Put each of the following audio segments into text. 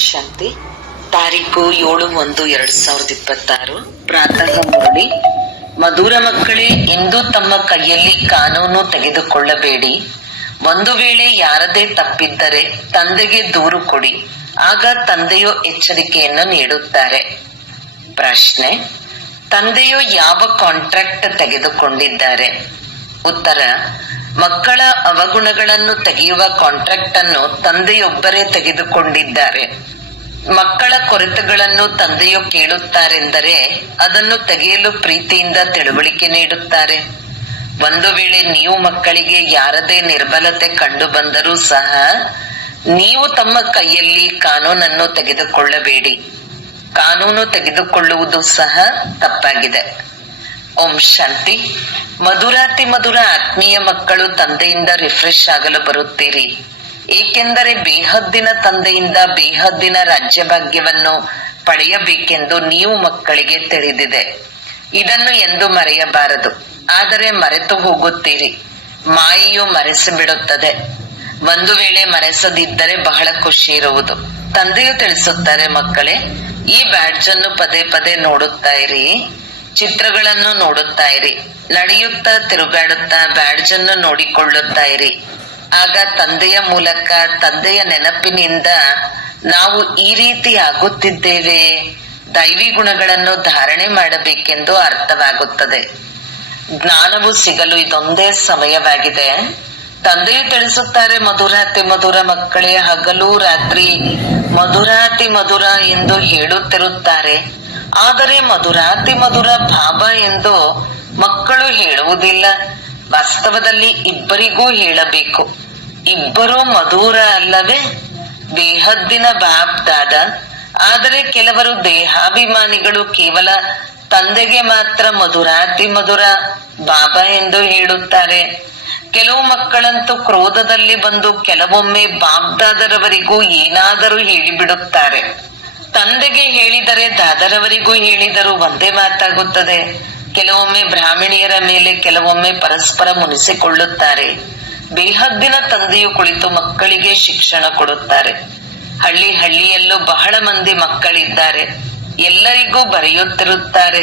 ಶಾಂತಿ ತಾರೀಕು 7/1/2026 ಪ್ರಾತಃ ಮುರಳಿ. ಮಧುರ ಮಕ್ಕಳೇ, ಇಂದು ತಮ್ಮ ಕೈಯಲ್ಲಿ ಕಾನೂನು ತೆಗೆದುಕೊಳ್ಳಬೇಡಿ. ಒಂದು ವೇಳೆ ಯಾರದೇ ತಪ್ಪಿದ್ದರೆ ತಂದೆಗೆ ದೂರು ಕೊಡಿ, ಆಗ ತಂದೆಯು ಎಚ್ಚರಿಕೆಯನ್ನು ನೀಡುತ್ತಾರೆ. ಪ್ರಶ್ನೆ: ತಂದೆಯು ಯಾವ ಕಾಂಟ್ರಾಕ್ಟ್ ತೆಗೆದುಕೊಂಡಿದ್ದಾರೆ? ಉತ್ತರ: ಮಕ್ಕಳ ಅವಗುಣಗಳನ್ನು ತೆಗೆಯುವ ಕಾಂಟ್ರಾಕ್ಟ್ ಅನ್ನು ತಂದೆಯೊಬ್ಬರೇ ತೆಗೆದುಕೊಂಡಿದ್ದಾರೆ. ಮಕ್ಕಳ ಕೊರತೆಗಳನ್ನು ತಂದೆಯು ಕೇಳುತ್ತಾರೆಂದರೆ ಅದನ್ನು ತೆಗೆಯಲು ಪ್ರೀತಿಯಿಂದ ತಿಳುವಳಿಕೆ ನೀಡುತ್ತಾರೆ. ಒಂದು ವೇಳೆ ನೀವು ಮಕ್ಕಳಿಗೆ ಯಾರದೇ ನಿರ್ಬಲತೆ ಕಂಡು ಬಂದರೂ ಸಹ ನೀವು ತಮ್ಮ ಕೈಯಲ್ಲಿ ಕಾನೂನನ್ನು ತೆಗೆದುಕೊಳ್ಳಬೇಡಿ. ಕಾನೂನು ತೆಗೆದುಕೊಳ್ಳುವುದು ಸಹ ತಪ್ಪಾಗಿದೆ. ಓಂ ಶಾಂತಿ. ಮಧುರಾತಿ ಮಧುರ ಆತ್ಮೀಯ ಮಕ್ಕಳು, ತಂದೆಯಿಂದ ರಿಫ್ರೆಶ್ ಆಗಲು ಬರುತ್ತೀರಿ. ಏಕೆಂದರೆ ಬೇಹದ್ದಿನ ತಂದೆಯಿಂದ ಬೇಹದ್ದಿನ ರಾಜ್ಯ ಭಾಗ್ಯವನ್ನು ಪಡೆಯಬೇಕೆಂದು ನೀವು ಮಕ್ಕಳಿಗೆ ತಿಳಿದಿದೆ. ಇದನ್ನು ಎಂದು ಮರೆಯಬಾರದು. ಆದರೆ ಮರೆತು ಹೋಗುತ್ತೀರಿ. ಮಾಯೆಯು ಮರೆಸಿಬಿಡುತ್ತದೆ. ಒಂದು ವೇಳೆ ಮರೆಸದಿದ್ದರೆ ಬಹಳ ಖುಷಿ ಇರುವುದು. ತಂದೆಯು ತಿಳಿಸುತ್ತಾರೆ, ಮಕ್ಕಳೇ, ಈ ಬ್ಯಾಡ್ಜ್ ಅನ್ನು ಪದೇ ಪದೇ ನೋಡುತ್ತಾ ಇರಿ, ಚಿತ್ರಗಳನ್ನು ನೋಡುತ್ತಾ ಇರಿ, ನಡೆಯುತ್ತಾ ತಿರುಗಾಡುತ್ತಾ ಬ್ಯಾಡ್ಜ್ ಅನ್ನು ನೋಡಿಕೊಳ್ಳುತ್ತಾ ಇರಿ. ಆಗ ತಂದೆಯ ಮೂಲಕ, ತಂದೆಯ ನೆನಪಿನಿಂದ ನಾವು ಈ ರೀತಿ ಆಗುತ್ತಿದ್ದೇವೆ, ದೈವಿ ಗುಣಗಳನ್ನು ಧಾರಣೆ ಮಾಡಬೇಕೆಂದು ಅರ್ಥವಾಗುತ್ತದೆ. ಜ್ಞಾನವು ಸಿಗಲು ಇದೊಂದೇ ಸಮಯವಾಗಿದೆ. ತಂದೆಯು ತಿಳಿಸುತ್ತಾರೆ, ಮಧುರಾತಿ ಮಧುರ ಮಕ್ಕಳೇ, ಹಗಲು ರಾತ್ರಿ ಮಧುರಾತಿ ಮಧುರ ಎಂದು ಹೇಳುತ್ತಿರುತ್ತಾರೆ. ಆದರೆ ಮಧುರಾತಿ ಮಧುರ ಬಾಬಾ ಎಂದು ಮಕ್ಕಳು ಹೇಳುವುದಿಲ್ಲ. ವಾಸ್ತವದಲ್ಲಿ ಇಬ್ಬರಿಗೂ ಹೇಳಬೇಕು. ಇಬ್ಬರೂ ಮಧುರ ಅಲ್ಲವೇ? ಬೇಹದ್ದಿನ ಬಾಪ್ ದಾದ. ಆದರೆ ಕೆಲವರು ದೇಹಾಭಿಮಾನಿಗಳು ಕೇವಲ ತಂದೆಗೆ ಮಾತ್ರ ಮಧುರಾತಿ ಮಧುರ ಬಾಬಾ ಎಂದು ಹೇಳುತ್ತಾರೆ. ಕೆಲವು ಮಕ್ಕಳಂತೂ ಕ್ರೋಧದಲ್ಲಿ ಬಂದು ಕೆಲವೊಮ್ಮೆ ಬಾಬ್ದಾದರವರಿಗೂ ಏನಾದರೂ ಹೇಳಿಬಿಡುತ್ತಾರೆ. ತಂದೆಗೆ ಹೇಳಿದರೆ ದಾದರವರಿಗೂ ಹೇಳಿದರೂ ಒಂದೇ ಮಾತಾಗುತ್ತದೆ. ಕೆಲವೊಮ್ಮೆ ಬ್ರಾಹ್ಮಣಿಯರ ಮೇಲೆ ಕೆಲವೊಮ್ಮೆ ಪರಸ್ಪರ ಮುನಿಸಿಕೊಳ್ಳುತ್ತಾರೆ. ಬೇಹದ್ದಿನ ತಂದೆಯು ಕುಳಿತು ಮಕ್ಕಳಿಗೆ ಶಿಕ್ಷಣ ಕೊಡುತ್ತಾರೆ. ಹಳ್ಳಿಯಲ್ಲೂ ಬಹಳ ಮಂದಿ ಮಕ್ಕಳಿದ್ದಾರೆ. ಎಲ್ಲರಿಗೂ ಬರೆಯುತ್ತಿರುತ್ತಾರೆ,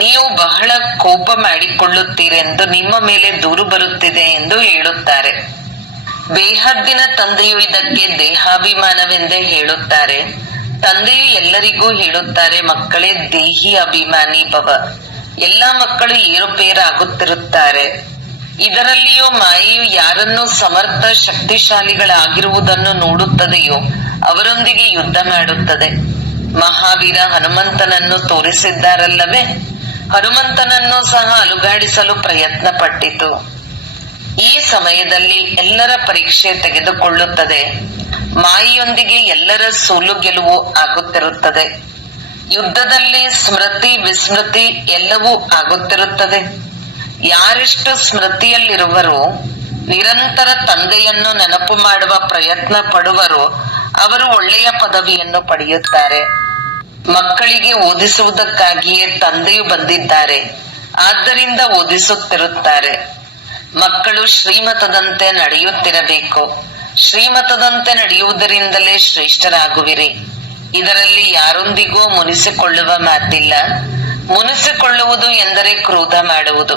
ನೀವು ಬಹಳ ಕೋಪ ಮಾಡಿಕೊಳ್ಳುತ್ತೀರೆಂದು, ನಿಮ್ಮ ಮೇಲೆ ದೂರು ಬರುತ್ತಿದೆ ಎಂದು ಹೇಳುತ್ತಾರೆ. ಬೇಹದ್ದಿನ ತಂದೆಯು ಇದಕ್ಕೆ ದೇಹಾಭಿಮಾನವೆಂದೇ ಹೇಳುತ್ತಾರೆ. ತಂದೆಯು ಎಲ್ಲರಿಗೂ ಹೇಳುತ್ತಾರೆ, ಮಕ್ಕಳೇ, ದೇಹಿ ಅಭಿಮಾನಿ ಭವ. ಎಲ್ಲಾ ಮಕ್ಕಳು ಏರುಪೇರಾಗುತ್ತಿರುತ್ತಾರೆ. ಇದರಲ್ಲಿಯೂ ಮಾಯೆಯು ಯಾರನ್ನು ಸಮರ್ಥ ಶಕ್ತಿಶಾಲಿಗಳಾಗಿರುವುದನ್ನು ನೋಡುತ್ತದೆಯೋ ಅವರೊಂದಿಗೆ ಯುದ್ಧ ಮಾಡುತ್ತದೆ. ಮಹಾವೀರ ಹನುಮಂತನನ್ನು ತೋರಿಸಿದ್ದಾರಲ್ಲವೇ? ಹನುಮಂತನನ್ನು ಸಹ ಅಲುಗಾಡಿಸಲು ಪ್ರಯತ್ನ ಪಟ್ಟಿತು. ಈ ಸಮಯದಲ್ಲಿ ಎಲ್ಲರ ಪರೀಕ್ಷೆ ತೆಗೆದುಕೊಳ್ಳುತ್ತದೆ. ಮಾಯೆಯೊಂದಿಗೆ ಎಲ್ಲರ ಸೋಲು ಗೆಲುವು ಆಗುತ್ತಿರುತ್ತದೆ. ಯುದ್ಧದಲ್ಲಿ ಸ್ಮೃತಿ ವಿಸ್ಮೃತಿ ಎಲ್ಲವೂ ಆಗುತ್ತಿರುತ್ತದೆ. ಯಾರೆಷ್ಟು ಸ್ಮೃತಿಯಲ್ಲಿರುವರೋ, ನಿರಂತರ ತಂದೆಯನ್ನು ನೆನಪು ಮಾಡುವ ಪ್ರಯತ್ನ ಪಡುವರೋ ಅವರು ಒಳ್ಳೆಯ ಪದವಿಯನ್ನು ಪಡೆಯುತ್ತಾರೆ. ಮಕ್ಕಳಿಗೆ ಓದಿಸುವುದಕ್ಕಾಗಿಯೇ ತಂದೆಯು ಬಂದಿದ್ದಾರೆ. ಆದ್ದರಿಂದ ಓದಿಸುತ್ತಿರುತ್ತಾರೆ. ಮಕ್ಕಳು ಶ್ರೀಮತದಂತೆ ನಡೆಯುತ್ತಿರಬೇಕು. ಶ್ರೀಮತದಂತೆ ನಡೆಯುವುದರಿಂದಲೇ ಶ್ರೇಷ್ಠರಾಗುವಿರಿ. ಇದರಲ್ಲಿ ಯಾರೊಂದಿಗೂ ಮುನಿಸಿಕೊಳ್ಳುವ ಮಾತಿಲ್ಲ. ಮುನಿಸಿಕೊಳ್ಳುವುದು ಎಂದರೆ ಕ್ರೋಧ ಮಾಡುವುದು.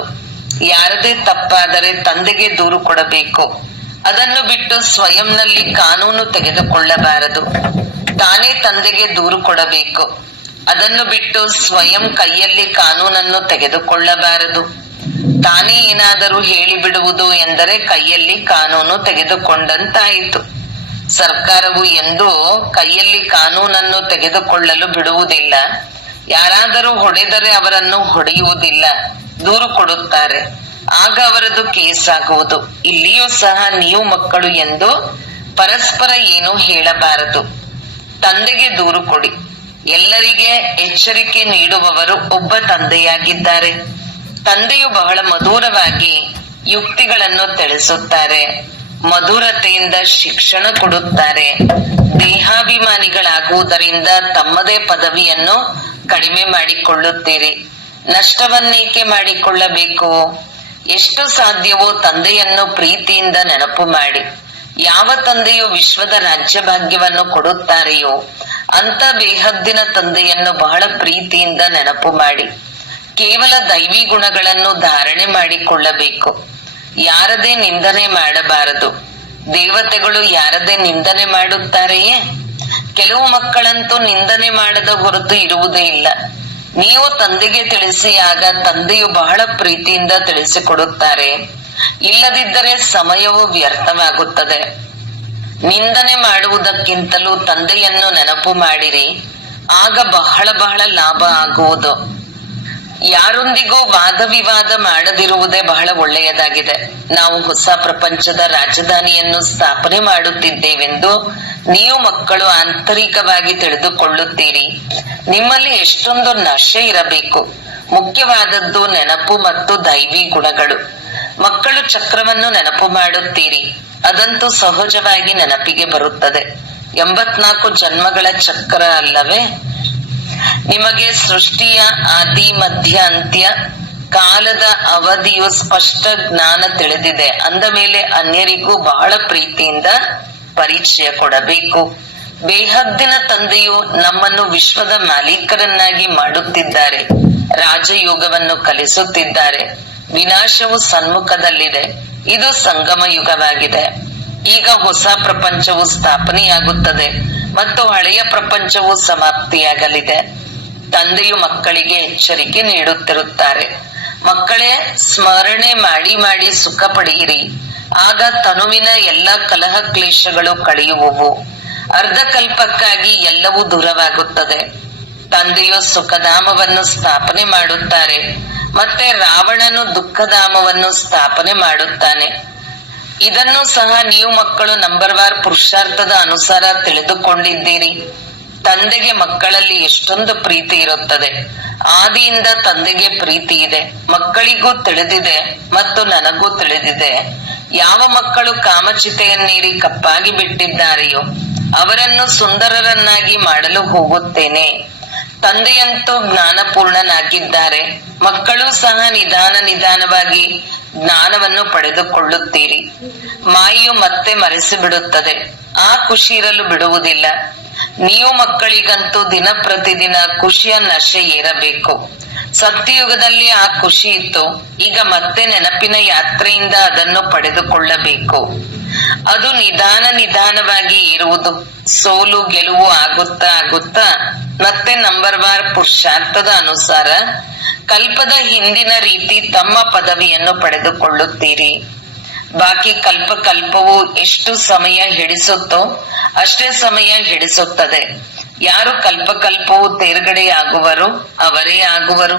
ಯಾರದೇ ತಪ್ಪಾದರೆ ತಂದೆಗೆ ದೂರು ಕೊಡಬೇಕು. ಅದನ್ನು ಬಿಟ್ಟು ಸ್ವಯಂನಲ್ಲಿ ಕಾನೂನು ತೆಗೆದುಕೊಳ್ಳಬಾರದು. ತಾನೇ ತಂದೆಗೆ ದೂರು ಕೊಡಬೇಕು. ಅದನ್ನು ಬಿಟ್ಟು ಸ್ವಯಂ ಕೈಯಲ್ಲಿ ಕಾನೂನನ್ನು ತೆಗೆದುಕೊಳ್ಳಬಾರದು. ತಾನೇ ಏನಾದರೂ ಹೇಳಿಬಿಡುವುದು ಎಂದರೆ ಕೈಯಲ್ಲಿ ಕಾನೂನು ತೆಗೆದುಕೊಂಡಂತಾಯಿತು. ಸರ್ಕಾರವು ಎಂದೂ ಕೈಯಲ್ಲಿ ಕಾನೂನನ್ನು ತೆಗೆದುಕೊಳ್ಳಲು ಬಿಡುವುದಿಲ್ಲ. ಯಾರಾದರೂ ಹೊಡೆದರೆ ಅವರನ್ನು ಹೊಡೆಯುವುದಿಲ್ಲ, ದೂರು ಕೊಡುತ್ತಾರೆ. ಆಗ ಅವರದು ಕೇಸ್ ಆಗುವುದು. ಇಲ್ಲಿಯೂ ಸಹ ನೀವು ಮಕ್ಕಳು ಎಂದು ಪರಸ್ಪರ ಏನೂ ಹೇಳಬಾರದು. ತಂದೆಗೆ ದೂರು ಕೊಡಿ. ಎಲ್ಲರಿಗೆ ಎಚ್ಚರಿಕೆ ನೀಡುವವರು ಒಬ್ಬ ತಂದೆಯಾಗಿದ್ದಾರೆ. ತಂದೆಯು ಬಹಳ ಮಧುರವಾಗಿ ಯುಕ್ತಿಗಳನ್ನು ತಿಳಿಸುತ್ತಾರೆ. ಮಧುರತೆಯಿಂದ ಶಿಕ್ಷಣ ಕೊಡುತ್ತಾರೆ. ದೇಹಾಭಿಮಾನಿಗಳಾಗುವುದರಿಂದ ತಮ್ಮದೇ ಪದವಿಯನ್ನು ಕಡಿಮೆ ಮಾಡಿಕೊಳ್ಳುತ್ತೀರಿ. ನಷ್ಟವನ್ನೇಕೆ ಮಾಡಿಕೊಳ್ಳಬೇಕು? ಎಷ್ಟು ಸಾಧ್ಯವೋ ತಂದೆಯನ್ನು ಪ್ರೀತಿಯಿಂದ ನೆನಪು ಮಾಡಿ. ಯಾವ ತಂದೆಯು ವಿಶ್ವದ ರಾಜ್ಯ ಭಾಗ್ಯವನ್ನು ಕೊಡುತ್ತಾರೆಯೋ ಅಂತ ಬೇಹದ್ದಿನ ತಂದೆಯನ್ನು ಬಹಳ ಪ್ರೀತಿಯಿಂದ ನೆನಪು ಮಾಡಿ ಕೇವಲ ದೈವಿ ಗುಣಗಳನ್ನು ಧಾರಣೆ ಮಾಡಿಕೊಳ್ಳಬೇಕು. ಯಾರದೇ ನಿಂದನೆ ಮಾಡಬಾರದು. ದೇವತೆಗಳು ಯಾರದೇ ನಿಂದನೆ ಮಾಡುತ್ತಾರೆಯೇ? ಕೆಲವು ಮಕ್ಕಳಂತೂ ನಿಂದನೆ ಮಾಡದ ಹೊರತು ಇರುವುದೇ ಇಲ್ಲ. ನೀವು ತಂದೆಗೆ ತಿಳಿಸಿ, ಆಗ ತಂದೆಯು ಬಹಳ ಪ್ರೀತಿಯಿಂದ ತಿಳಿಸಿಕೊಡುತ್ತಾರೆ. ಇಲ್ಲದಿದ್ದರೆ ಸಮಯವು ವ್ಯರ್ಥವಾಗುತ್ತದೆ. ನಿಂದನೆ ಮಾಡುವುದಕ್ಕಿಂತಲೂ ತಂದೆಯನ್ನು ನೆನಪು ಮಾಡಿರಿ, ಆಗ ಬಹಳ ಬಹಳ ಲಾಭ ಆಗುವುದು. ಯಾರೊಂದಿಗೂ ವಾದ ವಿವಾದ ಮಾಡದಿರುವುದೇ ಬಹಳ ಒಳ್ಳೆಯದಾಗಿದೆ. ನಾವು ಹೊಸ ಪ್ರಪಂಚದ ರಾಜಧಾನಿಯನ್ನು ಸ್ಥಾಪನೆ ಮಾಡುತ್ತಿದ್ದೇವೆಂದು ನೀವು ಮಕ್ಕಳು ಆಂತರಿಕವಾಗಿ ತಿಳಿದುಕೊಳ್ಳುತ್ತೀರಿ. ನಿಮ್ಮಲ್ಲಿ ಎಷ್ಟೊಂದು ನಶೆ ಇರಬೇಕು. ಮುಖ್ಯವಾದದ್ದು ನೆನಪು ಮತ್ತು ದೈವಿ ಗುಣಗಳು. ಮಕ್ಕಳು ಚಕ್ರವನ್ನು ನೆನಪು ಮಾಡುತ್ತೀರಿ, ಅದಂತೂ ಸಹಜವಾಗಿ ನೆನಪಿಗೆ ಬರುತ್ತದೆ. 84 ಜನ್ಮಗಳ ಚಕ್ರ ಅಲ್ಲವೇ? ನಿಮಗೆ ಸೃಷ್ಟಿಯ ಆದಿ ಮಧ್ಯ ಅಂತ್ಯ ಕಾಲದ ಅವಧಿಯು ಸ್ಪಷ್ಟ ಜ್ಞಾನ ತಿಳಿದಿದೆ. ಅಂದ ಮೇಲೆ ಅನ್ಯರಿಗೂ ಬಹಳ ಪ್ರೀತಿಯಿಂದ ಪರಿಚಯ ಕೊಡಬೇಕು. ಬೇಹದ್ದಿನ ತಂದೆಯು ನಮ್ಮನ್ನು ವಿಶ್ವದ ಮಾಲೀಕರನ್ನಾಗಿ ಮಾಡುತ್ತಿದ್ದಾರೆ. ರಾಜಯೋಗವನ್ನು ಕಲಿಸುತ್ತಿದ್ದಾರೆ. ವಿನಾಶವು ಸನ್ಮುಖದಲ್ಲಿದೆ. ಇದು ಸಂಗಮ ಯುಗವಾಗಿದೆ. ಈಗ ಹೊಸ ಪ್ರಪಂಚವು ಸ್ಥಾಪನೆಯಾಗುತ್ತದೆ ಮತ್ತು ಹಳೆಯ ಪ್ರಪಂಚವು ಸಮಾಪ್ತಿಯಾಗಲಿದೆ. ತಂದೆಯು ಮಕ್ಕಳಿಗೆ ಎಚ್ಚರಿಕೆ ನೀಡುತ್ತಿರುತ್ತಾರೆ. ಮಕ್ಕಳೇ, ಸ್ಮರಣೆ ಮಾಡಿ ಮಾಡಿ ಸುಖ ಪಡೆಯಿರಿ, ಆಗ ತನುವಿನ ಎಲ್ಲ ಕಲಹ ಕ್ಲೇಶಗಳು ಕಳೆಯುವುವು. ಅರ್ಧಕಲ್ಪಕ್ಕಾಗಿ ಎಲ್ಲವೂ ದೂರವಾಗುತ್ತದೆ. ತಂದೆಯು ಸುಖಧಾಮವನ್ನು ಸ್ಥಾಪನೆ ಮಾಡುತ್ತಾರೆ, ಮತ್ತೆ ರಾವಣನು ದುಃಖಧಾಮವನ್ನು ಸ್ಥಾಪನೆ ಮಾಡುತ್ತಾನೆ. ಇದನ್ನು ಸಹ ನೀವು ಮಕ್ಕಳು ನಂಬರ್ವಾರ್ ಪುರುಷಾರ್ಥದ ಅನುಸಾರ ತಿಳಿದುಕೊಂಡಿದ್ದೀರಿ. ತಂದೆಗೆ ಮಕ್ಕಳಲ್ಲಿ ಎಷ್ಟೊಂದು ಪ್ರೀತಿ ಇರುತ್ತದೆ. ಆದಿಯಿಂದ ತಂದೆಗೆ ಪ್ರೀತಿ ಇದೆ. ಮಕ್ಕಳಿಗೂ ತಿಳಿದಿದೆ ಮತ್ತು ನನಗೂ ತಿಳಿದಿದೆ. ಯಾವ ಮಕ್ಕಳು ಕಾಮಚಿತೆಯನ್ನೇರಿ ಕಪ್ಪಾಗಿ ಬಿಟ್ಟಿದ್ದಾರೆಯೋ ಅವರನ್ನು ಸುಂದರರನ್ನಾಗಿ ಮಾಡಲು ಹೋಗುತ್ತೇನೆ. ತಂದೆಯಂತೂ ಜ್ಞಾನಪೂರ್ಣನಾಗಿದ್ದಾರೆ. ಮಕ್ಕಳು ಸಹ ನಿಧಾನವಾಗಿ ಜ್ಞಾನವನ್ನು ಪಡೆದುಕೊಳ್ಳುತ್ತೀರಿ. ಮಾಯೆಯು ಮತ್ತೆ ಮರೆಸಿ ಬಿಡುತ್ತದೆ. ಆ ಖುಷಿ ಇರಲು ಬಿಡುವುದಿಲ್ಲ. ನೀವು ಮಕ್ಕಳಿಗಂತೂ ದಿನ ಪ್ರತಿದಿನ ಖುಷಿಯ ನಶೆ ಏರಬೇಕು. ಸತ್ಯಯುಗದಲ್ಲಿ ಆ ಖುಷಿ ಇತ್ತು. ಈಗ ಮತ್ತೆ ನೆನಪಿನ ಯಾತ್ರೆಯಿಂದ ಅದನ್ನು ಪಡೆದುಕೊಳ್ಳಬೇಕು. ಅದು ನಿಧಾನವಾಗಿ ಏರುವುದು. ಸೋಲು ಗೆಲುವು ಆಗುತ್ತಾ ಮತ್ತೆ ನಂಬರ್ವಾರ್ ಪುರುಷಾರ್ಥದ ಅನುಸಾರ ಕಲ್ಪದ ಹಿಂದಿನ ರೀತಿ ತಮ್ಮ ಪದವಿಯನ್ನು ಪಡೆದುಕೊಳ್ಳುತ್ತೀರಿ. ಬಾಕಿ ಕಲ್ಪವು ಎಷ್ಟು ಸಮಯ ಹಿಡಿಸುತ್ತೋ ಅಷ್ಟೇ ಸಮಯ ಹಿಡಿಸುತ್ತದೆ. ಯಾರು ಕಲ್ಪವು ತೇರ್ಗಡೆಯಾಗುವರು ಅವರೇ ಆಗುವರು.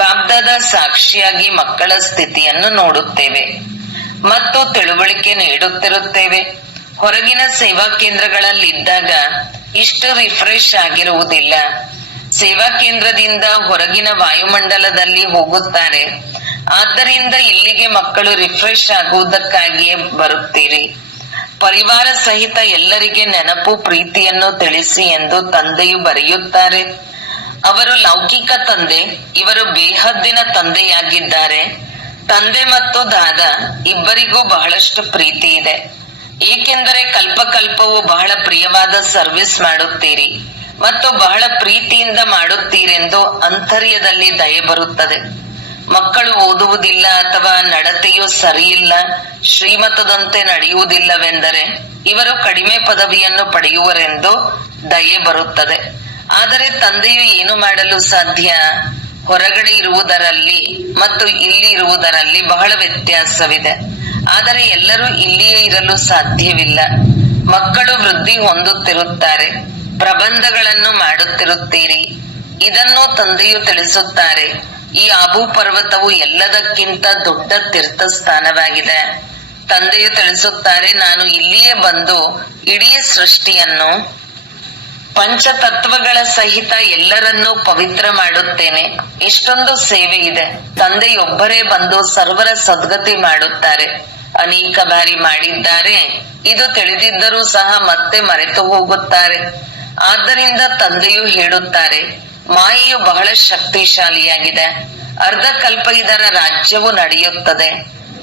ಬಾಗ್ದಾದ ಸಾಕ್ಷಿಯಾಗಿ ಮಕ್ಕಳ ಸ್ಥಿತಿಯನ್ನು ನೋಡುತ್ತೇವೆ ಮತ್ತು ತಿಳುವಳಿಕೆ ನೀಡುತ್ತಿರುತ್ತೇವೆ. ಹೊರಗಿನ ಸೇವಾ ಕೇಂದ್ರಗಳಲ್ಲಿದ್ದಾಗ ಇಷ್ಟು ರಿಫ್ರೆಶ್ ಆಗಿರುವುದಿಲ್ಲ. ಸೇವಾ ಕೇಂದ್ರದಿಂದ ಹೊರಗಿನ ವಾಯುಮಂಡಲದಲ್ಲಿ ಹೋಗುತ್ತಾರೆ. ಆದ್ದರಿಂದ ಇಲ್ಲಿಗೆ ಮಕ್ಕಳು ರಿಫ್ರೆಶ್ ಆಗುವುದಕ್ಕಾಗಿಯೇ ಬರುತ್ತೀರಿ. ಪರಿವಾರ ಸಹಿತ ಎಲ್ಲರಿಗೆ ನೆನಪು ಪ್ರೀತಿಯನ್ನು ತಿಳಿಸಿ ಎಂದು ತಂದೆಯು ಬರೆಯುತ್ತಾರೆ. ಅವರು ಲೌಕಿಕ ತಂದೆ, ಇವರು ಬೇಹದ್ದಿನ ತಂದೆಯಾಗಿದ್ದಾರೆ. ತಂದೆ ಮತ್ತು ದಾದಾ ಇಬ್ಬರಿಗೂ ಬಹಳಷ್ಟು ಪ್ರೀತಿ ಇದೆ. ಏಕೆಂದರೆ ಕಲ್ಪವು ಬಹಳ ಪ್ರಿಯವಾದ ಸರ್ವಿಸ್ ಮಾಡುತ್ತೀರಿ ಮತ್ತು ಬಹಳ ಪ್ರೀತಿಯಿಂದ ಮಾಡುತ್ತೀರೆಂದು ಅಂತರ್ಯದಲ್ಲಿ ದಯೆ ಬರುತ್ತದೆ. ಮಕ್ಕಳು ಓದುವುದಿಲ್ಲ ಅಥವಾ ನಡತೆಯು ಸರಿಯಿಲ್ಲ, ಶ್ರೀಮತದಂತೆ ನಡೆಯುವುದಿಲ್ಲವೆಂದರೆ ಇವರು ಕಡಿಮೆ ಪದವಿಯನ್ನು ಪಡೆಯುವರೆಂದು ದಯೆ ಬರುತ್ತದೆ. ಆದರೆ ತಂದೆಯು ಏನು ಮಾಡಲು ಸಾಧ್ಯ? ಹೊರಗಡೆ ಇರುವುದರಲ್ಲಿ ಮತ್ತು ಇಲ್ಲಿ ಇರುವುದರಲ್ಲಿ ಬಹಳ ವ್ಯತ್ಯಾಸವಿದೆ. ಆದರೆ ಎಲ್ಲರೂ ಇಲ್ಲಿಯೇ ಇರಲು ಸಾಧ್ಯವಿಲ್ಲ. ಮಕ್ಕಳು ವೃದ್ಧಿ ಹೊಂದುತ್ತಿರುತ್ತಾರೆ, ಪ್ರಬಂಧಗಳನ್ನು ಮಾಡುತ್ತಿರುತ್ತೀರಿ. ಇದನ್ನು ತಂದೆಯು ತಿಳಿಸುತ್ತಾರೆ. ಈ ಆಬು ಪರ್ವತವು ಎಲ್ಲದಕ್ಕಿಂತ ದೊಡ್ಡ ತೀರ್ಥ ಸ್ಥಾನವಾಗಿದೆ. ತಂದೆಯು ತಿಳಿಸುತ್ತಾರೆ, ನಾನು ಇಲ್ಲಿಯೇ ಬಂದು ಇಡೀ ಸೃಷ್ಟಿಯನ್ನು ಪಂಚತತ್ವಗಳ ಸಹಿತ ಎಲ್ಲರನ್ನೂ ಪವಿತ್ರ ಮಾಡುತ್ತೇನೆ. ಎಷ್ಟೊಂದು ಸೇವೆ ಇದೆ. ತಂದೆಯೊಬ್ಬರೇ ಬಂದು ಸರ್ವರ ಸದ್ಗತಿ ಮಾಡುತ್ತಾರೆ. ಅನೇಕ ಬಾರಿ ಮಾಡಿದ್ದಾರೆ. ಇದು ತಿಳಿದಿದ್ದರೂ ಸಹ ಮತ್ತೆ ಮರೆತು ಹೋಗುತ್ತಾರೆ. ಆದ್ದರಿಂದ ತಂದೆಯು ಹೇಳುತ್ತಾರೆ, ಮಾಯೆಯು ಬಹಳ ಶಕ್ತಿಶಾಲಿಯಾಗಿದೆ. ಅರ್ಧ ಕಲ್ಪ ಇದರ ರಾಜ್ಯವು ನಡೆಯುತ್ತದೆ.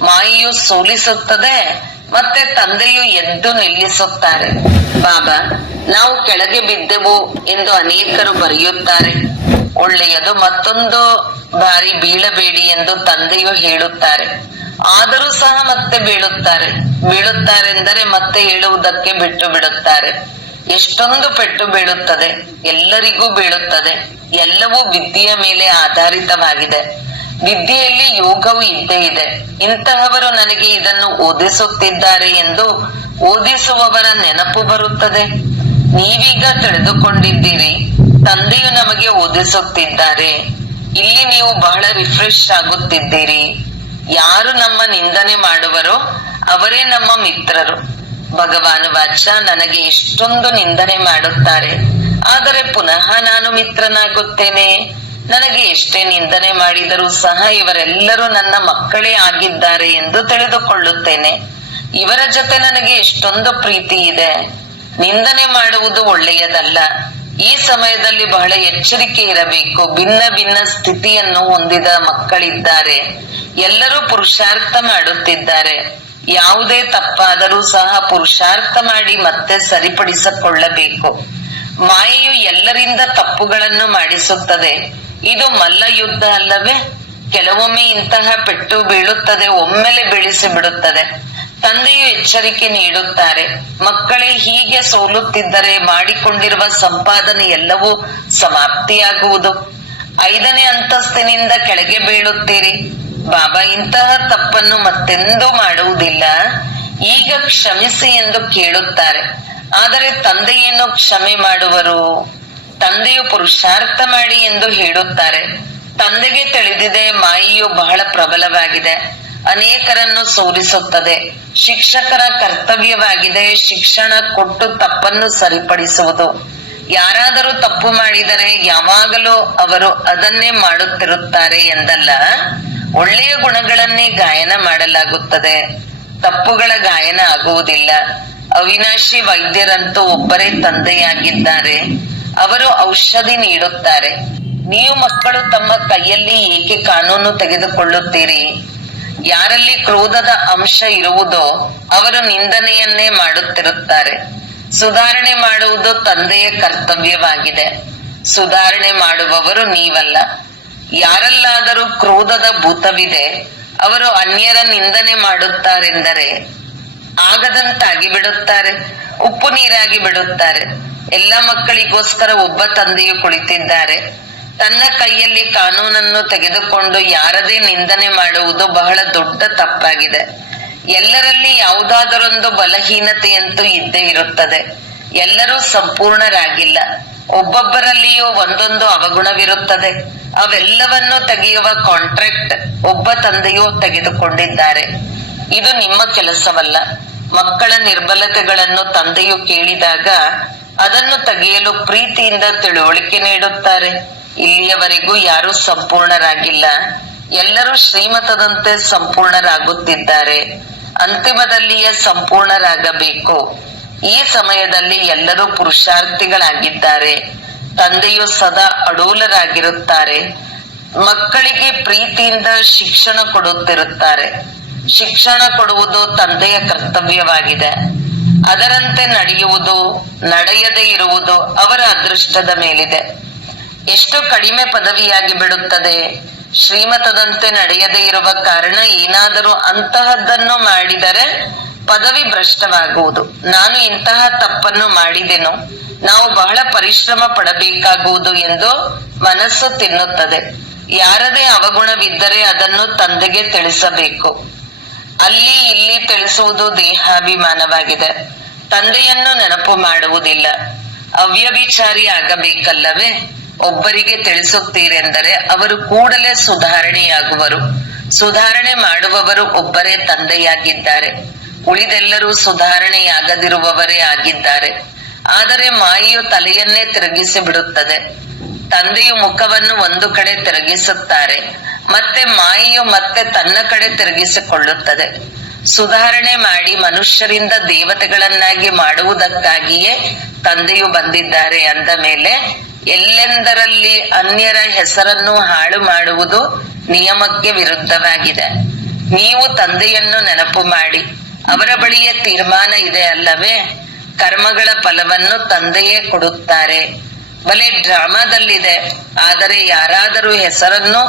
ಮಾಯೆಯು ಸೋಲಿಸುತ್ತದೆ ಮತ್ತೆ ತಂದೆಯು ಎದ್ದು ನಿಲ್ಲಿಸುತ್ತಾರೆ. ಬಾಬಾ, ನಾವು ಕೆಳಗೆ ಬಿದ್ದೆವು ಎಂದು ಅನೇಕರು ಬರೆಯುತ್ತಾರೆ. ಒಳ್ಳೆಯದು, ಮತ್ತೊಂದು ಬಾರಿ ಬೀಳಬೇಡಿ ಎಂದು ತಂದೆಯು ಹೇಳುತ್ತಾರೆ. ಆದರೂ ಸಹ ಮತ್ತೆ ಬೀಳುತ್ತಾರೆಂದರೆ ಮತ್ತೆ ಏಳುವುದಕ್ಕೆ ಬಿಟ್ಟು ಬಿಡುತ್ತಾರೆ. ಎಷ್ಟೊಂದು ಪೆಟ್ಟು ಬೀಳುತ್ತದೆ, ಎಲ್ಲರಿಗೂ ಬೀಳುತ್ತದೆ. ಎಲ್ಲವೂ ವಿದ್ಯೆಯ ಮೇಲೆ ಆಧಾರಿತವಾಗಿದೆ. ವಿದ್ಯೆಯಲ್ಲಿ ಯೋಗವು ಇದ್ದೇ ಇದೆ. ಇಂತಹವರು ನನಗೆ ಇದನ್ನು ಓದಿಸುತ್ತಿದ್ದಾರೆ ಎಂದು ಓದಿಸುವವರ ನೆನಪು ಬರುತ್ತದೆ. ನೀವೀಗ ತಿಳಿದುಕೊಂಡಿದ್ದೀರಿ, ತಂದೆಯು ನಮಗೆ ಓದಿಸುತ್ತಿದ್ದಾರೆ. ಇಲ್ಲಿ ನೀವು ಬಹಳ ರಿಫ್ರೆಶ್ ಆಗುತ್ತಿದ್ದೀರಿ. ಯಾರು ನಮ್ಮ ನಿಂದನೆ ಮಾಡುವರೋ ಅವರೇ ನಮ್ಮ ಮಿತ್ರರು. ಭಗವಾನ್ ವಾಚ, ನನಗೆ ಎಷ್ಟೊಂದು ನಿಂದನೆ ಮಾಡುತ್ತಾರೆ, ಆದರೆ ಪುನಃ ನಾನು ಮಿತ್ರನಾಗುತ್ತೇನೆ. ನನಗೆ ಎಷ್ಟೇ ನಿಂದನೆ ಮಾಡಿದರೂ ಸಹ ಇವರೆಲ್ಲರೂ ನನ್ನ ಮಕ್ಕಳೇ ಆಗಿದ್ದಾರೆ ಎಂದು ತಿಳಿದುಕೊಳ್ಳುತ್ತೇನೆ. ಇವರ ಜೊತೆ ನನಗೆ ಎಷ್ಟೊಂದು ಪ್ರೀತಿ ಇದೆ. ನಿಂದನೆ ಮಾಡುವುದು ಒಳ್ಳೆಯದಲ್ಲ. ಈ ಸಮಯದಲ್ಲಿ ಬಹಳ ಎಚ್ಚರಿಕೆ ಇರಬೇಕು. ಭಿನ್ನ ಭಿನ್ನ ಸ್ಥಿತಿಯನ್ನು ಹೊಂದಿದ ಮಕ್ಕಳಿದ್ದಾರೆ. ಎಲ್ಲರೂ ಪುರುಷಾರ್ಥ ಮಾಡುತ್ತಿದ್ದಾರೆ. ಯಾವುದೇ ತಪ್ಪಾದರೂ ಸಹ ಪುರುಷಾರ್ಥ ಮಾಡಿ ಮತ್ತೆ ಸರಿಪಡಿಸಿಕೊಳ್ಳಬೇಕು. ಮಾಯೆಯು ಎಲ್ಲರಿಂದ ತಪ್ಪುಗಳನ್ನು ಮಾಡಿಸುತ್ತದೆ. ಇದು ಮಲ್ಲ ಯುದ್ಧ ಅಲ್ಲವೇ? ಕೆಲವೊಮ್ಮೆ ಇಂತಹ ಪೆಟ್ಟು ಬೀಳುತ್ತದೆ, ಒಮ್ಮೆಲೆ ಬೀಳಿಸಿ ಬಿಡುತ್ತದೆ. ತಂದೆಯು ಎಚ್ಚರಿಕೆ ನೀಡುತ್ತಾರೆ, ಮಕ್ಕಳೇ ಹೀಗೆ ಸೋಲುತ್ತಿದ್ದರೆ ಮಾಡಿಕೊಂಡಿರುವ ಸಂಪಾದನೆ ಎಲ್ಲವೂ ಸಮಾಪ್ತಿಯಾಗುವುದು. 5ನೇ ಅಂತಸ್ತಿನಿಂದ ಕೆಳಗೆ ಬೀಳುತ್ತೀರಿ. ಬಾಬಾ, ಇಂತಹ ತಪ್ಪನ್ನು ಮತ್ತೆಂದೂ ಮಾಡುವುದಿಲ್ಲ, ಈಗ ಕ್ಷಮಿಸಿ ಎಂದು ಕೇಳುತ್ತಾರೆ. ಆದರೆ ತಂದೆಯನ್ನು ಕ್ಷಮೆ ಮಾಡುವರು? ತಂದೆಯು ಪುರುಷಾರ್ಥ ಮಾಡಿ ಎಂದು ಹೇಳುತ್ತಾರೆ. ತಂದೆಗೆ ತಿಳಿದಿದೆ, ಮಾಯೆಯು ಬಹಳ ಪ್ರಬಲವಾಗಿದೆ, ಅನೇಕರನ್ನು ಸೋಲಿಸುತ್ತದೆ. ಶಿಕ್ಷಕರ ಕರ್ತವ್ಯವಾಗಿದೆ ಶಿಕ್ಷಣ ಕೊಟ್ಟು ತಪ್ಪನ್ನು ಸರಿಪಡಿಸುವುದು. ಯಾರಾದರೂ ತಪ್ಪು ಮಾಡಿದರೆ ಯಾವಾಗಲೂ ಅವರು ಅದನ್ನೇ ಮಾಡುತ್ತಿರುತ್ತಾರೆ ಎಂದಲ್ಲ, ಒಳ್ಳೆಯ ಗುಣಗಳನ್ನೇ ಗಾಯನ ಮಾಡಲಾಗುತ್ತದೆ. ತಪ್ಪುಗಳ ಗಾಯನ ಆಗುವುದಿಲ್ಲ. ಅವಿನಾಶಿ ವೈದ್ಯರಂತೂ ಒಬ್ಬರೇ ತಂದೆಯಾಗಿದ್ದಾರೆ. ಅವರು ಔಷಧಿ ನೀಡುತ್ತಾರೆ. ನೀವು ಮಕ್ಕಳು ತಮ್ಮ ಕೈಯಲ್ಲಿ ಏಕೆ ಕಾನೂನು ತೆಗೆದುಕೊಳ್ಳುತ್ತೀರಿ? ಯಾರಲ್ಲಿ ಕ್ರೋಧದ ಅಂಶ ಇರುವುದೋ ಅವರು ನಿಂದನೆಯನ್ನೇ ಮಾಡುತ್ತಿರುತ್ತಾರೆ. ಸುಧಾರಣೆ ಮಾಡುವುದು ತಂದೆಯ ಕರ್ತವ್ಯವಾಗಿದೆ. ಸುಧಾರಣೆ ಮಾಡುವವರು ನೀವಲ್ಲ. ಯಾರಲ್ಲಾದರೂ ಕ್ರೋಧದ ಭೂತವಿದೆ, ಅವರು ಅನ್ಯರ ನಿಂದನೆ ಮಾಡುತ್ತಾರೆಂದರೆ ಆಗದಂತಾಗಿ ಬಿಡುತ್ತಾರೆ, ಉಪ್ಪು ನೀರಾಗಿ ಬಿಡುತ್ತಾರೆ. ಎಲ್ಲ ಮಕ್ಕಳಿಗೋಸ್ಕರ ಒಬ್ಬ ತಂದೆಯು ಕುಳಿತಿದ್ದಾರೆ. ತನ್ನ ಕೈಯಲ್ಲಿ ಕಾನೂನನ್ನು ತೆಗೆದುಕೊಂಡು ಯಾರದೇ ನಿಂದನೆ ಮಾಡುವುದು ಬಹಳ ದೊಡ್ಡ ತಪ್ಪಾಗಿದೆ. ಎಲ್ಲರಲ್ಲಿ ಯಾವುದಾದರೊಂದು ಬಲಹೀನತೆಯಂತೂ ಇದ್ದೇ ಇರುತ್ತದೆ. ಎಲ್ಲರೂ ಸಂಪೂರ್ಣರಾಗಿಲ್ಲ. ಒಬ್ಬೊಬ್ಬರಲ್ಲಿಯೂ ಒಂದೊಂದು ಅವಗುಣವಿರುತ್ತದೆ. ಅವೆಲ್ಲವನ್ನು ತೆಗೆಯುವ ಕಾಂಟ್ರಾಕ್ಟ್ ಒಬ್ಬ ತಂದೆಯು ತೆಗೆದುಕೊಂಡಿದ್ದಾರೆ. ಇದು ನಿಮ್ಮ ಕೆಲಸವಲ್ಲ. ಮಕ್ಕಳ ನಿರ್ಬಲತೆಗಳನ್ನು ತಂದೆಯು ಕೇಳಿದಾಗ ಅದನ್ನು ತೆಗೆಯಲು ಪ್ರೀತಿಯಿಂದ ತಿಳುವಳಿಕೆ ನೀಡುತ್ತಾರೆ. ಇಲ್ಲಿಯವರೆಗೂ ಯಾರೂ ಸಂಪೂರ್ಣರಾಗಿಲ್ಲ. ಎಲ್ಲರೂ ಶ್ರೀಮತದಂತೆ ಸಂಪೂರ್ಣರಾಗುತ್ತಿದ್ದಾರೆ. ಅಂತಿಮದಲ್ಲಿಯೇ ಸಂಪೂರ್ಣರಾಗಬೇಕು. ಈ ಸಮಯದಲ್ಲಿ ಎಲ್ಲರೂ ಪುರುಷಾರ್ಥಿಗಳಾಗಿದ್ದಾರೆ. ತಂದೆಯು ಸದಾ ಅಡೋಲರಾಗಿರುತ್ತಾರೆ. ಮಕ್ಕಳಿಗೆ ಪ್ರೀತಿಯಿಂದ ಶಿಕ್ಷಣ ಕೊಡುತ್ತಿರುತ್ತಾರೆ. ಶಿಕ್ಷಣ ಕೊಡುವುದು ತಂದೆಯ ಕರ್ತವ್ಯವಾಗಿದೆ. ಅದರಂತೆ ನಡೆಯುವುದು, ನಡೆಯದೇ ಇರುವುದು ಅವರ ಅದೃಷ್ಟದ ಮೇಲಿದೆ. ಎಷ್ಟು ಕಡಿಮೆ ಪದವಿಯಾಗಿ ಬಿಡುತ್ತದೆ. ಶ್ರೀಮತದಂತೆ ನಡೆಯದೇ ಇರುವ ಕಾರಣ ಏನಾದರೂ ಅಂತಹದ್ದನ್ನು ಮಾಡಿದರೆ ಪದವಿ ಭ್ರಷ್ಟವಾಗುವುದು. ನಾನು ಇಂತಹ ತಪ್ಪನ್ನು ಮಾಡಿದೆನು, ನಾವು ಬಹಳ ಪರಿಶ್ರಮ ಪಡಬೇಕಾಗುವುದು ಎಂದು ಮನಸ್ಸು ತಿನ್ನುತ್ತದೆ. ಯಾರದೇ ಅವಗುಣವಿದ್ದರೆ ಅದನ್ನು ತಂದೆಗೆ ತಿಳಿಸಬೇಕು. ಅಲ್ಲಿ ಇಲ್ಲಿ ತಿಳಿಸುವುದು ದೇಹಾಭಿಮಾನವಾಗಿದೆ. ತಂದೆಯನ್ನು ನೆನಪು ಮಾಡುವುದಿಲ್ಲ. ಅವ್ಯಭಿಚಾರಿ ಆಗಬೇಕಲ್ಲವೇ? ಒಬ್ಬರಿಗೆ ತಿಳಿಸುತ್ತೀರೆಂದರೆ ಅವರು ಕೂಡಲೇ ಸುಧಾರಣೆಯಾಗುವರು. ಸುಧಾರಣೆ ಮಾಡುವವರು ಒಬ್ಬರೇ ತಂದೆಯಾಗಿದ್ದಾರೆ. ಉಳಿದೆಲ್ಲರೂ ಸುಧಾರಣೆಯಾಗದಿರುವವರೇ ಆಗಿದ್ದಾರೆ. ಆದರೆ ಮಾಯೆಯು ತಲೆಯನ್ನೇ ತಿರುಗಿಸಿ ಬಿಡುತ್ತದೆ. ತಂದೆಯು ಮುಖವನ್ನು ಒಂದು ಕಡೆ ತಿರುಗಿಸುತ್ತಾರೆ, ಮತ್ತೆ ಮಾಯೆಯು ಮತ್ತೆ ತನ್ನ ಕಡೆ ತಿರುಗಿಸಿಕೊಳ್ಳುತ್ತದೆ. ಸುಧಾರಣೆ ಮಾಡಿ ಮನುಷ್ಯರಿಂದ ದೇವತೆಗಳನ್ನಾಗಿ ಮಾಡುವುದಕ್ಕಾಗಿಯೇ ತಂದೆಯು ಬಂದಿದ್ದಾರೆ ಅಂದ ಮೇಲೆ ಎಲ್ಲೆಂದರಲ್ಲಿ ಅನ್ಯರ ಹೆಸರನ್ನು ಹಾಳು ಮಾಡುವುದು ನಿಯಮಕ್ಕೆ ವಿರುದ್ಧವಾಗಿದೆ. ನೀವು ತಂದೆಯನ್ನು ನೆನಪು ಮಾಡಿ ಅವರ ಬಳಿಯೇ ತೀರ್ಮಾನ ಇದೆ ಅಲ್ಲವೇ? ಕರ್ಮಗಳ ಫಲವನ್ನು ತಂದೆಯೇ ಕೊಡುತ್ತಾರೆ. ಬಲೆ ಡ್ರಾಮಾದಲ್ಲಿದೆ, ಆದರೆ ಯಾರಾದರೂ ಹೆಸರನ್ನು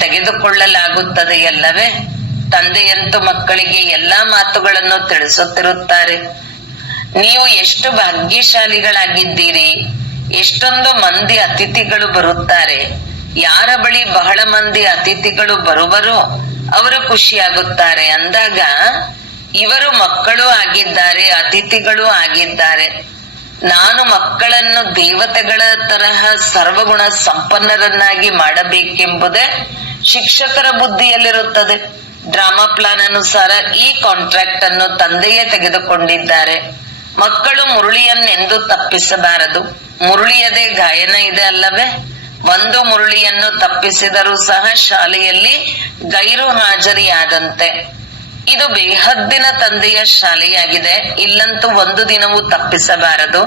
ತೆಗೆದುಕೊಳ್ಳಲಾಗುತ್ತದೆಯಲ್ಲವೇ? ತಂದೆಯಂತೂ ಮಕ್ಕಳಿಗೆ ಎಲ್ಲಾ ಮಾತುಗಳನ್ನು ತಿಳಿಸುತ್ತಿರುತ್ತಾರೆ. ನೀವು ಎಷ್ಟು ಭಾಗ್ಯಶಾಲಿಗಳಾಗಿದ್ದೀರಿ, ಎಷ್ಟೊಂದು ಮಂದಿ ಅತಿಥಿಗಳು ಬರುತ್ತಾರೆ. ಯಾರ ಬಳಿ ಬಹಳ ಮಂದಿ ಅತಿಥಿಗಳು ಬರುವರೋ ಅವರು ಖುಷಿಯಾಗುತ್ತಾರೆ ಅಂದಾಗ ಇವರು ಮಕ್ಕಳು ಆಗಿದ್ದಾರೆ, ಅತಿಥಿಗಳು ಆಗಿದ್ದಾರೆ. ನಾನು ಮಕ್ಕಳನ್ನು ದೇವತೆಗಳ ತರಹ ಸರ್ವಗುಣ ಸಂಪನ್ನರನ್ನಾಗಿ ಮಾಡಬೇಕೆಂಬುದೇ ಶಿಕ್ಷಕರ ಬುದ್ಧಿಯಲ್ಲಿರುತ್ತದೆ. ಡ್ರಾಮಾ ಪ್ಲಾನ್ ಅನುಸಾರ ಈ ಕಾಂಟ್ರಾಕ್ಟ್ ಅನ್ನು ತಂದೆಯೇ ತೆಗೆದುಕೊಂಡಿದ್ದಾರೆ. ಮಕ್ಕಳು ಮುರುಳಿಯನ್ನೆಂದು ತಪ್ಪಿಸಬಾರದು. ಮುರುಳಿಯದೇ ಗಾಯನ ಇದೆ ಅಲ್ಲವೇ? ಒಂದು ಮುರುಳಿಯನ್ನು ತಪ್ಪಿಸಿದರೂ ಸಹ ಶಾಲೆಯಲ್ಲಿ ಗೈರು ಹಾಜರಿಯಾದಂತೆ. ಇದು ಬೇಹದ್ದಿನ ತಂದೆಯ ಶಾಲೆಯಾಗಿದೆ. ಇಲ್ಲಂತೂ ಒಂದು ದಿನವೂ ತಪ್ಪಿಸಬಾರದು.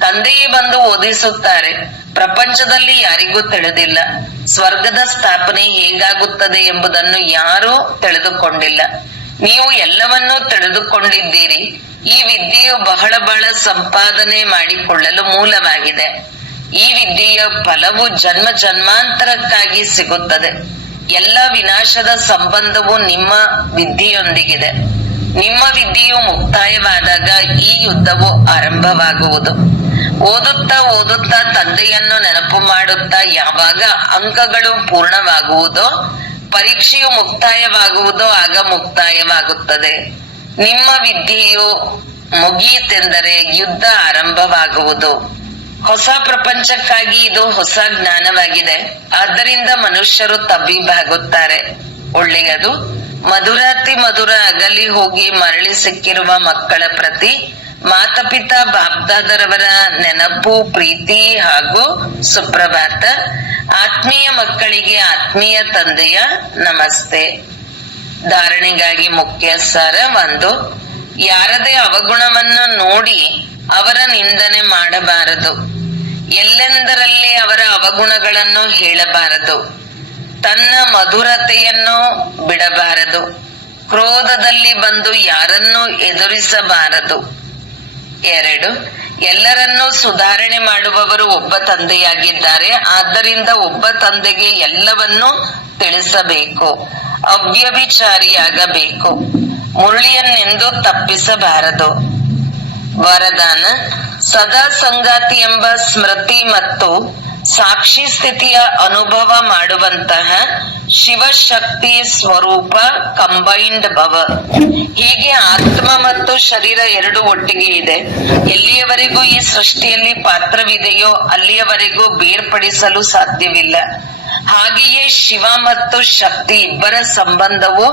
ತಂದೆಯೇ ಬಂದು ಓದಿಸುತ್ತಾರೆ. ಪ್ರಪಂಚದಲ್ಲಿ ಯಾರಿಗೂ ತಿಳಿದಿಲ್ಲ ಸ್ವರ್ಗದ ಸ್ಥಾಪನೆ ಹೇಗಾಗುತ್ತದೆ ಎಂಬುದನ್ನು ಯಾರೂ ತಿಳಿದುಕೊಂಡಿಲ್ಲ. ನೀವು ಎಲ್ಲವನ್ನೂ ತಿಳಿದುಕೊಂಡಿದ್ದೀರಿ. ಈ ವಿದ್ಯೆಯು ಬಹಳ ಬಹಳ ಸಂಪಾದನೆ ಮಾಡಿಕೊಳ್ಳಲು ಮೂಲವಾಗಿದೆ. ಈ ವಿದ್ಯೆಯ ಫಲವು ಜನ್ಮ ಜನ್ಮಾಂತರಕ್ಕಾಗಿ ಸಿಗುತ್ತದೆ. ಎಲ್ಲ ವಿನಾಶದ ಸಂಬಂಧವು ನಿಮ್ಮ ವಿದ್ಯೆಯೊಂದಿಗಿದೆ. ನಿಮ್ಮ ವಿದ್ಯೆಯು ಮುಕ್ತಾಯವಾದಾಗ ಈ ಯುದ್ಧವು ಆರಂಭವಾಗುವುದು. ಓದುತ್ತಾ ಓದುತ್ತಾ ತಂದೆಯನ್ನು ನೆನಪು ಮಾಡುತ್ತಾ ಯಾವಾಗ ಅಂಕಗಳು ಪೂರ್ಣವಾಗುವುದೋ, ಪರೀಕ್ಷೆಯು ಮುಕ್ತಾಯವಾಗುವುದೋ ಆಗ ಮುಕ್ತಾಯವಾಗುತ್ತದೆ. ನಿಮ್ಮ ವಿದ್ಯೆಯು ಮುಗಿಯಿತೆಂದರೆ ಯುದ್ಧ ಆರಂಭವಾಗುವುದು. ಹೊಸ ಪ್ರಪಂಚಕ್ಕಾಗಿ ಇದು ಹೊಸ ಜ್ಞಾನವಾಗಿದೆ. ಆದ್ದರಿಂದ ಮನುಷ್ಯರು ತಬ್ಬಿಬ್ಬಾಗುತ್ತಾರೆ. ಒಳ್ಳೆಯದು. ಮಧುರಾತಿ ಮಧುರ ಅಗಲಿ ಹೋಗಿ ಮರಳಿ ಸಿಕ್ಕಿರುವ ಮಕ್ಕಳ ಪ್ರತಿ ಮಾತಪಿತಾ ಬಾಪ್ದಾದರವರ ನೆನಪು, ಪ್ರೀತಿ ಹಾಗೂ ಸುಪ್ರಭಾತ. ಆತ್ಮೀಯ ಮಕ್ಕಳಿಗೆ ಆತ್ಮೀಯ ತಂದೆಯ ನಮಸ್ತೆ. ಧಾರಣೆಗಾಗಿ ಮುಖ್ಯ ಸಾರ. 1. ಯಾರದೇ ಅವಗುಣವನ್ನು ನೋಡಿ ಅವರ ನಿಂದನೆ ಮಾಡಬಾರದು. ಎಲ್ಲೆಂದರಲ್ಲಿ ಅವರ ಅವಗುಣಗಳನ್ನು ಹೇಳಬಾರದು. ತನ್ನ ಮಧುರತೆಯನ್ನು ಬಿಡಬಾರದು. ಕ್ರೋಧದಲ್ಲಿ ಬಂದು ಯಾರನ್ನೂ ಎದುರಿಸಬಾರದು. 2. ಎಲ್ಲರನ್ನೂ ಸುಧಾರಣೆ ಮಾಡುವವರು ಒಬ್ಬ ತಂದೆಯಾಗಿದ್ದಾರೆ. ಆದ್ದರಿಂದ ಒಬ್ಬ ತಂದೆಗೆ ಎಲ್ಲವನ್ನೂ ತಿಳಿಸಬೇಕು. ಅವ್ಯಭಿಚಾರಿಯಾಗಬೇಕು. ಮುರುಳಿಯನ್ನೆಂದು ತಪ್ಪಿಸಬಾರದು. ವರದಾನ. ಸದಾ ಸಂಗಾತಿ ಎಂಬ ಸ್ಮೃತಿ ಮತ್ತು ಸಾಕ್ಷಿ ಸ್ಥಿತಿಯ ಅನುಭವ ಮಾಡುವಂತಹ ಶಿವಶಕ್ತಿ ಸ್ವರೂಪ ಕಂಬೈನ್ಡ್ ಭವ. ಹೀಗೆ ಆತ್ಮ ಮತ್ತು ಶರೀರ ಎರಡು ಒಟ್ಟಿಗೆ ಇದೆ. ಎಲ್ಲಿಯವರೆಗೂ ಈ ಸೃಷ್ಟಿಯಲ್ಲಿ ಪಾತ್ರವಿದೆಯೋ ಅಲ್ಲಿಯವರೆಗೂ ಬೇರ್ಪಡಿಸಲು ಸಾಧ್ಯವಿಲ್ಲ. ಹಾಗೆಯೇ ಶಿವ ಮತ್ತು ಶಕ್ತಿ ಇಬ್ಬರ ಸಂಬಂಧವು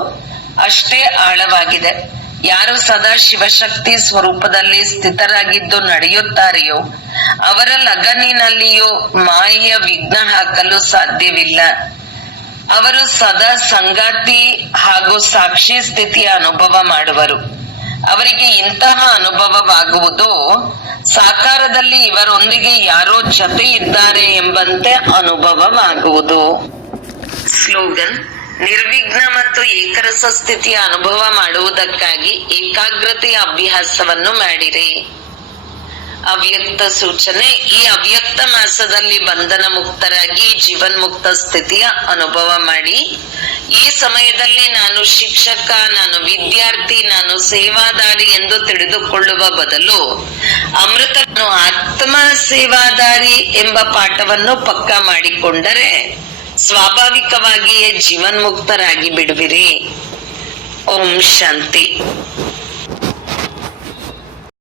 ಅಷ್ಟೇ ಆಳವಾಗಿದೆ. ಯಾರು ಸದಾ ಶಿವಶಕ್ತಿ ಸ್ವರೂಪದಲ್ಲಿ ಸ್ಥಿತರಾಗಿದ್ದು ನಡೆಯುತ್ತಾರೆಯೋ ಅವರ ಲಗನಿನಲ್ಲಿಯೂ ಮಾಯೆಯ ವಿಘ್ನ ಹಾಕಲು ಸಾಧ್ಯವಿಲ್ಲ. ಅವರು ಸದಾ ಸಂಗಾತಿ ಹಾಗೂ ಸಾಕ್ಷಿ ಸ್ಥಿತಿಯ ಅನುಭವ ಮಾಡುವರು. ಅವರಿಗೆ ಇಂತಹ ಅನುಭವವಾಗುವುದು ಸಾಕಾರದಲ್ಲಿ ಇವರೊಂದಿಗೆ ಯಾರೋ ಜೊತೆ ಇದ್ದಾರೆ ಎಂಬಂತೆ ಅನುಭವವಾಗುವುದು. ಸ್ಲೋಗನ್. ನಿರ್ವಿಘ್ನ ಮತ್ತು ಏಕರಸ ಸ್ಥಿತಿಯ ಅನುಭವ ಮಾಡುವುದಕ್ಕಾಗಿ ಏಕಾಗ್ರತೆಯ ಅಭ್ಯಾಸವನ್ನು ಮಾಡಿರಿ. ಅವ್ಯಕ್ತ ಸೂಚನೆ. ಈ ಅವ್ಯಕ್ತ ಮಾಸದಲ್ಲಿ ಬಂಧನ ಮುಕ್ತರಾಗಿ ಜೀವನ್ಮುಕ್ತ ಸ್ಥಿತಿಯ ಅನುಭವ ಮಾಡಿ. ಈ ಸಮಯದಲ್ಲಿ ನಾನು ಶಿಕ್ಷಕ, ನಾನು ವಿದ್ಯಾರ್ಥಿ, ನಾನು ಸೇವಾದಾರಿ ಎಂದು ತಿಳಿದುಕೊಳ್ಳುವ ಬದಲು ಅಮೃತನು ಆತ್ಮ ಸೇವಾದಾರಿ ಎಂಬ ಪಾಠವನ್ನು ಪಕ್ಕಾ ಮಾಡಿಕೊಂಡರೆ ಸ್ವಾಭಾವಿಕವಾಗಿಯೇ ಜೀವನ್ಮುಕ್ತರಾಗಿ ಬಿಡುವಿರಿ. ಓಂ ಶಾಂತಿ.